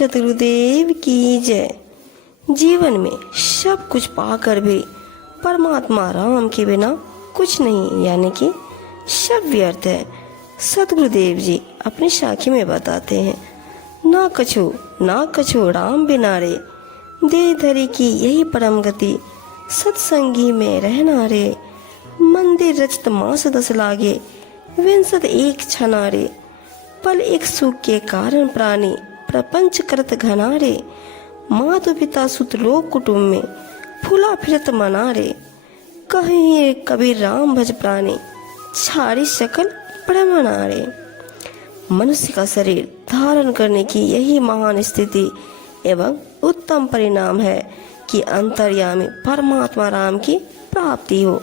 सतगुरुदेव की जय। जीवन में सब कुछ पाकर भी परमात्मा राम के बिना कुछ नहीं, यानी कि सब व्यर्थ है। सतगुरुदेव जी अपनी साखी में बताते हैं, ना कछु राम बिना रे, दे धरी की यही परम गति, सत्संगी में रहना रे। मंदिर रचित मास 10 लागे, विंसत एक छना रे। पल एक सुख के कारण प्राणी, प्रपंच करत घना रे। मातु पिता सुत लोक कुटुंब में, फूला फिरत मना रे। कहीं कबीर राम भज प्राणी, छाड़ी सकल ब्रह्मणा रे। मनुष्य का शरीर धारण करने की यही महान स्थिति एवं उत्तम परिणाम है कि अंतर्यामी परमात्मा राम की प्राप्ति हो।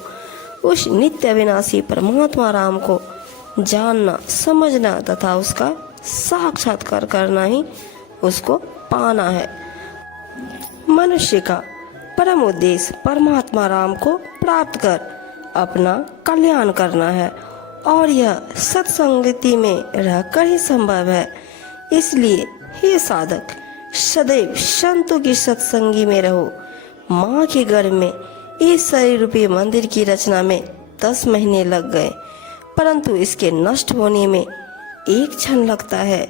उस नित्य अविनाशी परमात्मा राम को जानना, समझना तथा उसका साक्षात्कार करना ही उसको पाना है। मनुष्य का परम उद्देश्य परमात्मा राम को प्राप्त कर अपना कल्याण करना है और यह सत्संगति में रहकर ही संभव है। इसलिए हे साधक, सदैव संतों की सत्संगी में रहो। माँ के गर्भ में इस शरीर रूपी मंदिर की रचना में 10 महीने लग गए, परंतु इसके नष्ट होने में एक क्षण लगता है।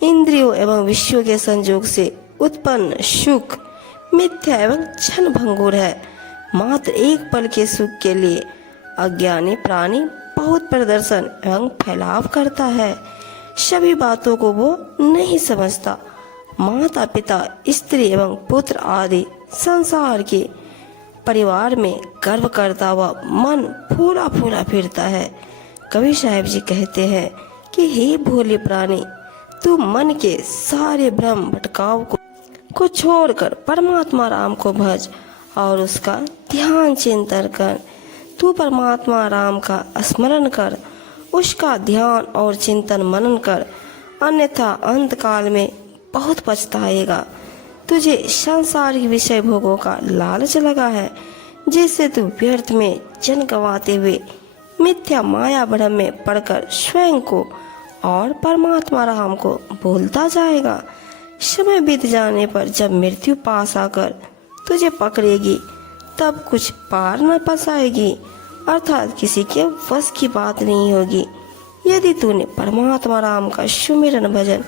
इंद्रियों एवं विषयों के संयोग से उत्पन्न सुख मिथ्या एवं क्षण भंगुर है। मात्र एक पल के सुख के लिए अज्ञानी प्राणी बहुत प्रदर्शन एवं फैलाव करता है। सभी बातों को वो नहीं समझता। माता पिता, स्त्री एवं पुत्र आदि संसार के परिवार में गर्व करता हुआ मन फूला फूला फिरता है। कबीर साहब जी कहते हैं कि हे भोले प्राणी, तू मन के सारे भ्रम भटकाव को छोड़कर परमात्मा राम को भज और उसका ध्यान चिंतन कर। तू परमात्मा राम का स्मरण कर, उसका ध्यान और चिंतन मनन कर, अन्यथा अंत काल में बहुत पछताएगा। तुझे सांसारिक विषय भोगों का लालच लगा है, जिससे तू व्यर्थ में जन गंवाते हुए मिथ्या माया भ्रम में पड़कर स्वयं को और परमात्मा राम को भूलता जाएगा। समय बीत जाने पर जब मृत्यु पास आकर तुझे पकड़ेगी, तब कुछ पार न पसाएगी, अर्थात किसी के वश की बात नहीं होगी। यदि तूने परमात्मा राम का सुमिरन भजन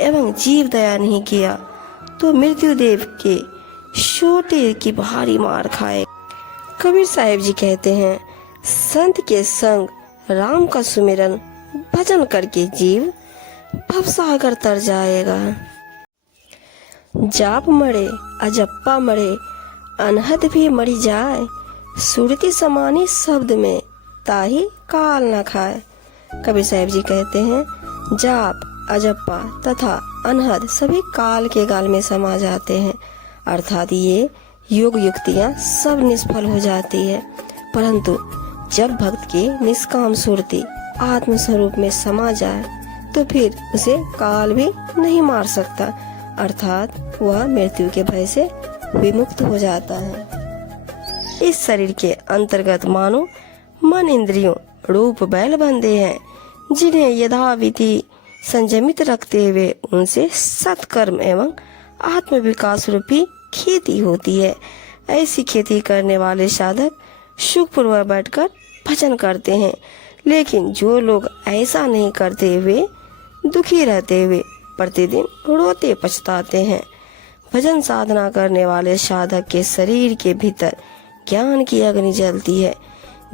एवं जीव दया नहीं किया, तो मृत्यु देव के छोटे की भारी मार खाए। कबीर साहिब जी कहते हैं, संत के संग राम का सुमिरन भजन करके जीव भवसागर तर जाएगा। जाप मरे अजप्पा मरे, अनहद भी मरी जाए। सुरती समानी शब्द में, ताही काल न खाए। कबीर साहिब जी कहते हैं, जाप, अजप्पा तथा अनहद सभी काल के गाल में समा जाते हैं, अर्थात ये योग युक्तियाँ सब निष्फल हो जाती है। परंतु जब भक्त की निष्काम सुरती आत्म स्वरूप में समा जाए, तो फिर उसे काल भी नहीं मार सकता, अर्थात वह मृत्यु के भय से विमुक्त हो जाता है। इस शरीर के अंतर्गत मानो मन इंद्रियों रूप बैल बंधे हैं, जिन्हें यथाविधि संयमित रखते हुए उनसे सत्कर्म एवं आत्म विकास रूपी खेती होती है। ऐसी खेती करने वाले साधक सुखपूर्वक बैठकर भजन करते हैं, लेकिन जो लोग ऐसा नहीं करते हुए दुखी रहते हुए प्रतिदिन रोते पछताते हैं। भजन साधना करने वाले साधक के शरीर के भीतर ज्ञान की अग्नि जलती है,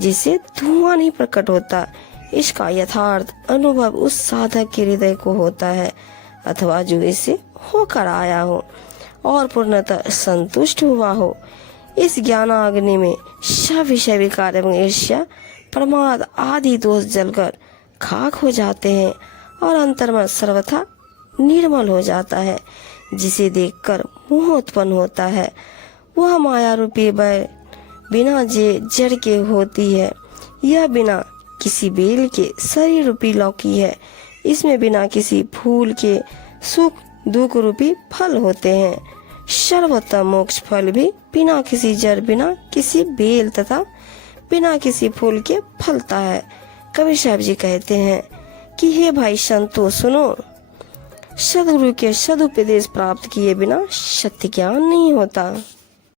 जिससे धुआं नहीं प्रकट होता। इसका यथार्थ अनुभव उस साधक के हृदय को होता है, अथवा जो इससे होकर आया हो और पूर्णतः संतुष्ट हुआ हो। इस ज्ञानाग्नि में सब विषय विकार एवं ईर्ष्या, प्रमाद आदि दोष जलकर खाक हो जाते हैं और अंतर्मन सर्वथा निर्मल हो जाता है, जिसे देखकर मोह उत्पन्न होता है। वह माया रूपी बैल बिना जड़ के होती है। यह बिना किसी बेल के शरीर रूपी लौकी है। इसमें बिना किसी फूल के सुख दुख रूपी फल होते हैं। सर्वोत्तम मोक्ष फल भी बिना किसी जड़, बिना किसी बेल तथा बिना किसी फूल के फलता है। कबीर साहब जी कहते हैं कि हे भाई संतो सुनो, सदगुरु के सदुपदेश प्राप्त किए बिना सत्य ज्ञान नहीं होता।